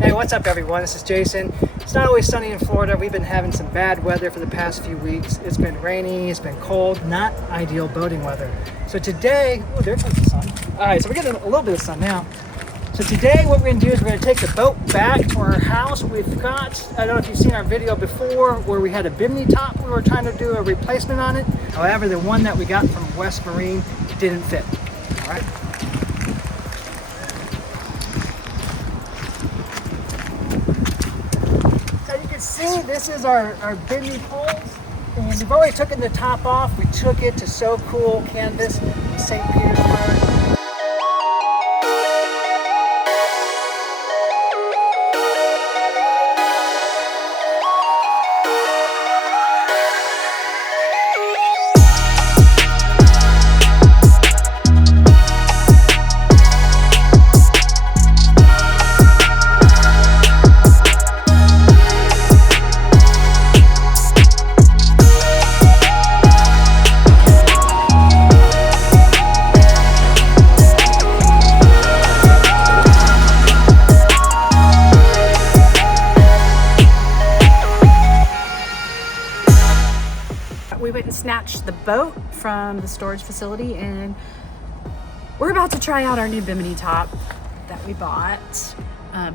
Hey, what's up everyone? This is Jason. It's not always sunny in Florida. We've been having some bad weather for the past few weeks. It's been rainy, it's been cold, not ideal boating weather. So today, oh, there's the sun. All right, so we're getting a little bit of sun now. So today what we're gonna do is we're gonna take the boat back to our house. We've got, I don't know if you've seen our video before where we had a Bimini top. We were trying to do a replacement on it. However, the one that we got from West Marine didn't fit, all right? See, this is our Bimini poles, and we've already taken the top off. We took it to So Cool Canvas in St. Petersburg. We went and snatched the boat from the storage facility, and we're about to try out our new Bimini top that we bought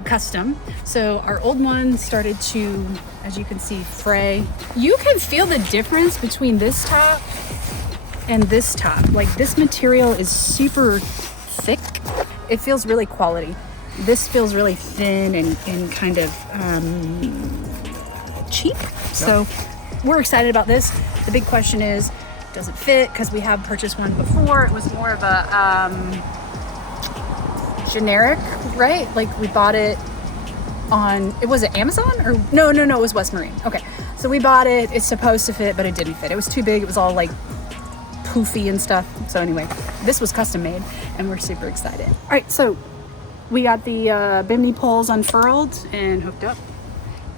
custom. So our old one started to, as you can see, fray. You can feel the difference between this top and this top. Like, this material is super thick. It feels really quality. This feels really thin and kind of cheap. So we're excited about this. The big question is, does it fit? Because we have purchased one before. It was more of a generic, right? Like, we bought it on, was it Amazon? Or no, it was West Marine. Okay, so we bought it. It's supposed to fit, but it didn't fit. It was too big. It was all like poofy and stuff. So anyway, this was custom made, and we're super excited. All right, so we got the Bimini poles unfurled and hooked up,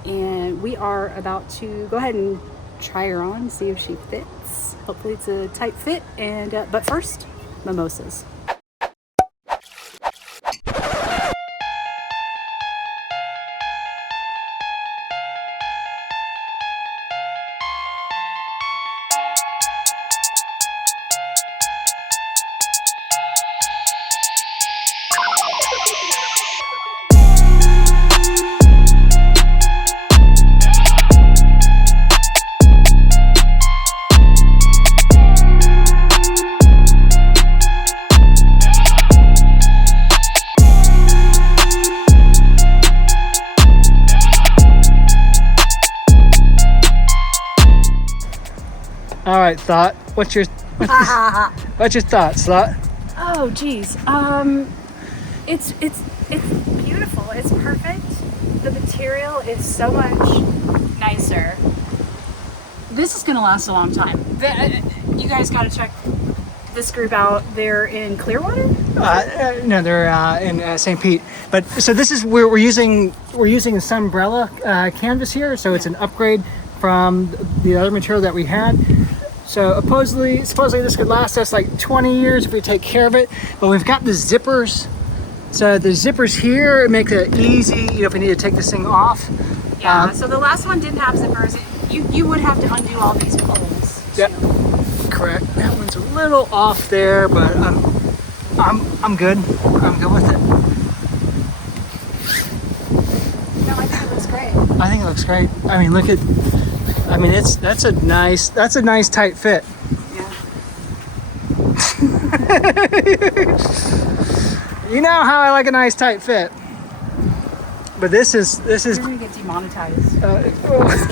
and we are about to go ahead and try her on, see if she fits. Hopefully it's a tight fit, and but first, mimosas. All right, Thought. What's your thoughts, Thought? Oh geez, it's beautiful. It's perfect. The material is so much nicer. This is gonna last a long time. You guys got to check this group out. They're in Clearwater. No, they're in St. Pete. But so this is where we're using a Sunbrella canvas here. So it's an upgrade from the other material that we had. So supposedly this could last us like 20 years if we take care of it. But we've got the zippers. So the zippers here make it easy, if we need to take this thing off. Yeah, so the last one didn't have zippers. You would have to undo all these poles. Yep, correct. That one's a little off there, but I'm good. I'm good with it. No, I think it looks great. I think it looks great. I mean, look at. I mean, that's a nice tight fit. Yeah. You know how I like a nice tight fit. But this is. You're gonna get demonetized.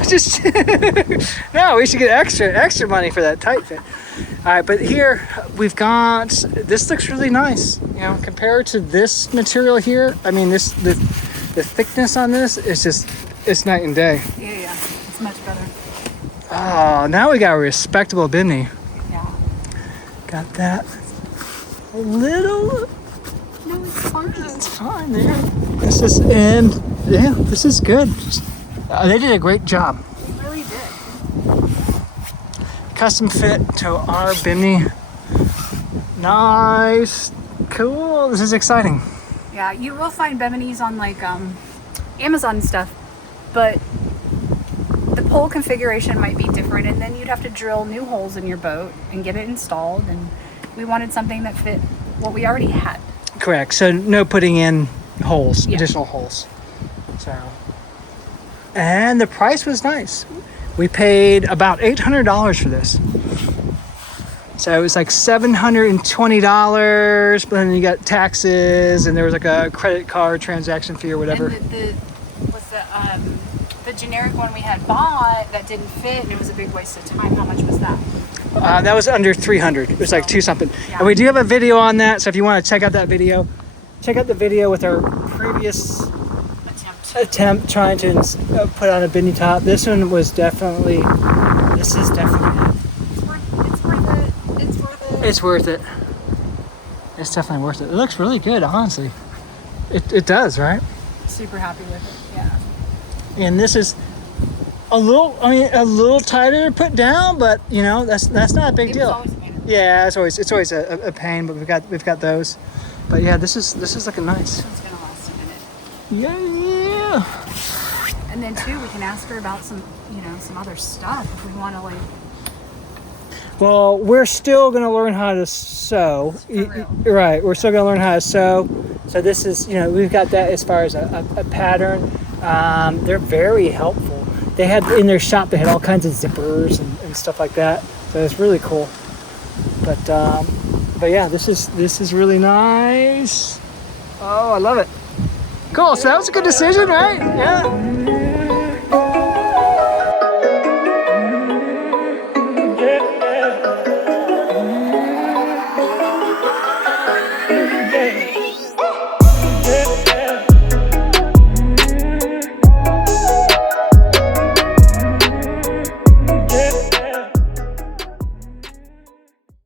Just no. We should get extra money for that tight fit. All right, but here we've got. This looks really nice. Compared to this material here. I mean, the thickness on this is just. It's night and day. Yeah, it's much better. Oh, now we got a respectable Bimini. Yeah. Got that. A little. No, it's fine. It's fine there. This is good. They did a great job. You really did. custom fit to our Bimini. Nice. Cool. This is exciting. Yeah, you will find Biminis on like Amazon and stuff, but the pole configuration might be different, and then you'd have to drill new holes in your boat and get it installed, and we wanted something that fit what we already had. Correct. So no putting in holes, Yeah. additional holes. So, and the price was nice. We paid about $800 for this. So it was like $720, but then you got taxes, and there was like a credit card transaction fee or whatever. And the generic one we had bought that didn't fit, and it was a big waste of time. How much was that? That was under 300. It was like two something. Yeah. And we do have a video on that, so if you want to check out that video, check out the video with our previous attempt trying to put on a Bimini top. This one was definitely. This is definitely. It's worth it. It's definitely worth it. It looks really good, honestly. It does, right? Super happy with it. Yeah. And this is a little tighter to put down, but you know that's not a big It deal. was always a pain. Yeah, it's always a pain, but we've got those. But yeah, this is looking nice. It's gonna last a minute. Yeah. And then too, we can ask her about some other stuff if we want to like. Well, we're still gonna learn how to sew. Right, we're still gonna learn how to sew. So this is, we've got that as far as a pattern. They're very helpful. They had in their shop, they had all kinds of zippers and stuff like that. So it's really cool. But yeah, this is really nice. Oh, I love it. Cool. So that was a good decision, right? Yeah.